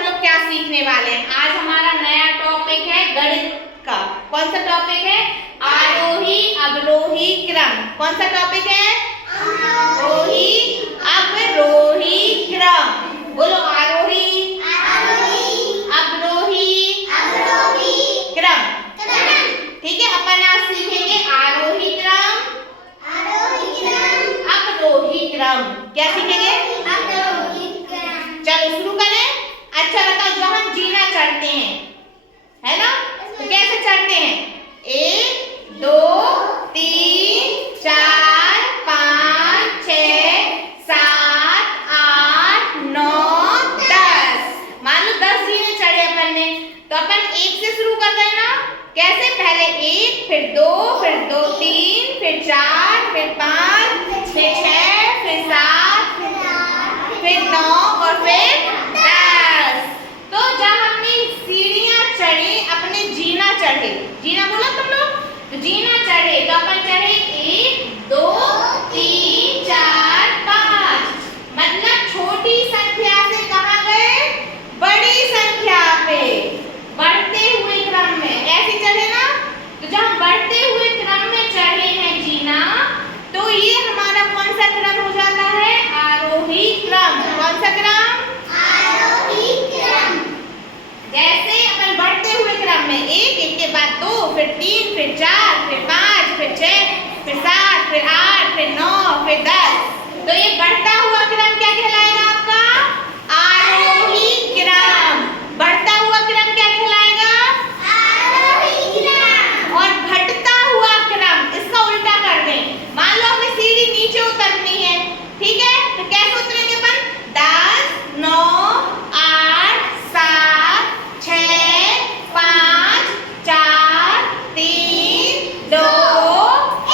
हम लोग क्या सीखने वाले हैं। आज हमारा नया टॉपिक है गणित का। कौन सा टॉपिक है? आरोही अवरोही क्रम। कौन सा टॉपिक है? आरोही अवरोही क्रम। बोलो आरोही अवरोही क्रम। ठीक है, अपन आज सीखेंगे आरोही क्रम अवरोही क्रम। क्या सीखेंगे? चलो शुरू करें। अच्छा बताओ, जो हम जीना चढ़ते हैं, है ना, तो कैसे चढ़ते हैं? 1 2 3 4 5 6 7 8 9 10। मान लो 10 जीने चढ़े अपन ने, तो अपन 1 से शुरू कर देना। कैसे? पहले 1, फिर 2, फिर 2 3, फिर 4, फिर 5, फिर 6, फिर 7, फिर 9 और फिर 10। तो जब हमने सीढ़ियां चढ़े, अपने जीना चढ़े, जीना बोला तुम लोग, तो जीना चढ़े तो अपन चढ़े 1 2 3 4 5। मतलब छोटी संख्या से कहाँ गए? बड़ी संख्या पे, बढ़ते हुए क्रम में। ऐसे चढ़े ना, तो जब हम बढ़ते हुए क्रम में चढ़े हैं जीना, तो ये हमारा कौन सा क्रम हो जाता है? आरोही क्रम। कौन सा क्रम? आरोही क्रम। जैसे अपन बढ़ते हुए क्रम में 1 के बाद 2, फिर 3, फिर 4, फिर 5, फिर 6, फिर 7, फिर 8, फिर 9, फिर 10। तो ये बढ़ता हुआ क्रम क्या कहलाएगा आपका? आरोही क्रम। बढ़ता हुआ क्रम क्या कहलाएगा? आरोही क्रम। और घटता हुआ क्रम, इसका उल्टा कर दें। मान लो हमें सीढ़ी नीचे उतरनी है, ठीक है, तो कैसे उतरेंगे अपन? 10 9 8 7 6 5 4 3 2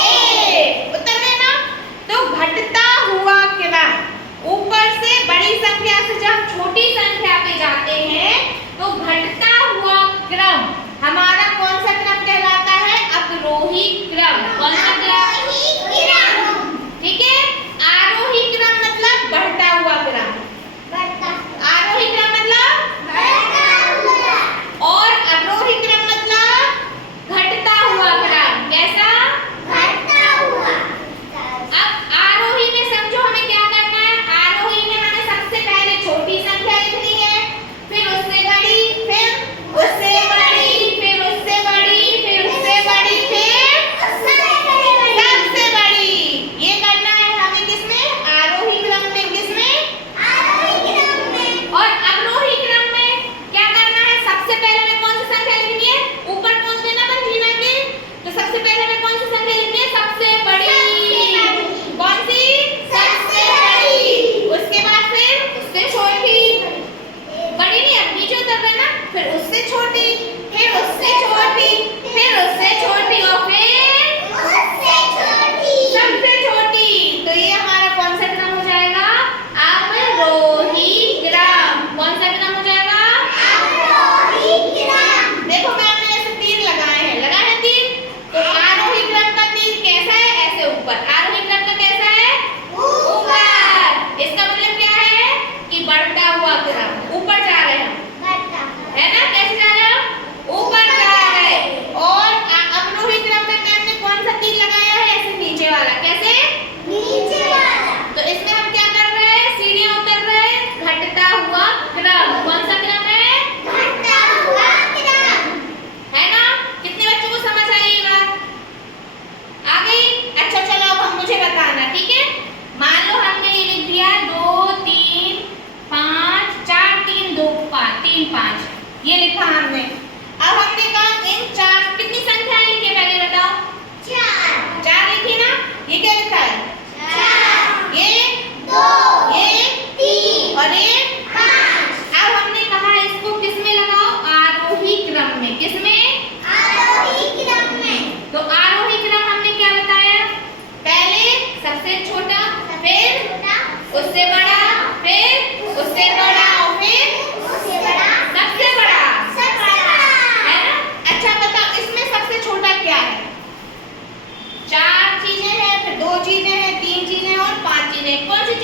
1। उतर गए ना? तो घटता हुआ क्रम, ऊपर से बड़ी संख्या से जब छोटी संख्या पे जाते हैं, तो घटता हुआ क्रम हमारा कौन सा क्रम कहलाता है? अवरोही क्रम। कौन सा क्रम? ठीक है, आरोही क्रम मतलब बढ़ता हुआ क्रम। आरोही क्रम मतलब और अवरोही क्रम मतलब घटता हुआ क्रम। कैसा? अब आरोही में समझो हमें क्या करना है। आरोही में हमें सबसे पहले छोटी संख्या लिखनी है, फिर उससे बड़ी, फिर उससे बड़ी, फिर उससे बड़ी, फिर उससे बड़ी, फिर सबसे बड़ी। ये करना है हमें किसमें? आरोही क्रम में। किसमें? और अवरोही क्रम में क्या करना है? सबसे पहले हमें कौन सी संख्या लिखनी है? ऊपर पहुंचने ना अपन जीना के, तो सबसे पहले हमें कौन सी संख्या लिखनी है? सबसे बड़ी। कौन सी? सबसे बड़ी। उसके बाद फिर उससे छोटी, बड़ी नहीं, अब नीचे उतर गए ना, फिर उससे छोटी, फिर उससे छोटी, फिर उससे छोटी और फिर सबसे छोटी। तो ये हमारा कौन सा क्रम हो जाएगा? अवरोही क्रम। कौन सा क्रम हो जाएगा? देखो मैंने ऐसे तीर लगाए हैं तीर। तो आरोही क्रम का तीर कैसा है? ऐसे ऊपर। आरोही क्रम का कैसा है? ऊपर। इसका मतलब क्या है? कि बढ़ता हुआ क्रम, ऊपर जा रहे हैं हम, है ना? कैसे जा रहे हैं? ऊपर जा रहे हैं। और अवरोही क्रम में मैंने कौन सा तीर लगाया है? ऐसे नीचे वाला। कैसे? नीचे वाला। तो इसमें हम क्या कर रहे हैं? सीढ़ियां उतर रहे हैं, घटता हुआ क्रम। कौन सा क्रम है? घटता हुआ क्रम, है ना? कितने बच्चों को समझ आई ये बात? आ गई? अच्छा चलो अब हम मुझे बताना, ठीक है? मान लो हमने ये लिख दिया 2 3 5 4 3 2 5 3 5, ये लिखा हमने। अब हमने कहा इन 4 कितनी संख्याएं लिखी? पहले बताओ। 4 लिखी ना? ये क्या लिखा है? 4, ये 2, ये 3 और ये 5। अब हमने कहा इसको किसमें लगाओ? आरोही क्रम में। किसमें? आरोही क्रम में। तो आरोही क्रम हमने क्या बताया? पहले सबसे छोटा, फिर उससे बड़ा, फिर उससे बड़ा और फिर सबसे बड़ा, है ना? अच्छा बताओ, इसमें सबसे छोटा क्या है? 4 चीजें हैं, फिर 2 चीजें हैं, 3 चीजें हैं और 5 चीजें। कौन सी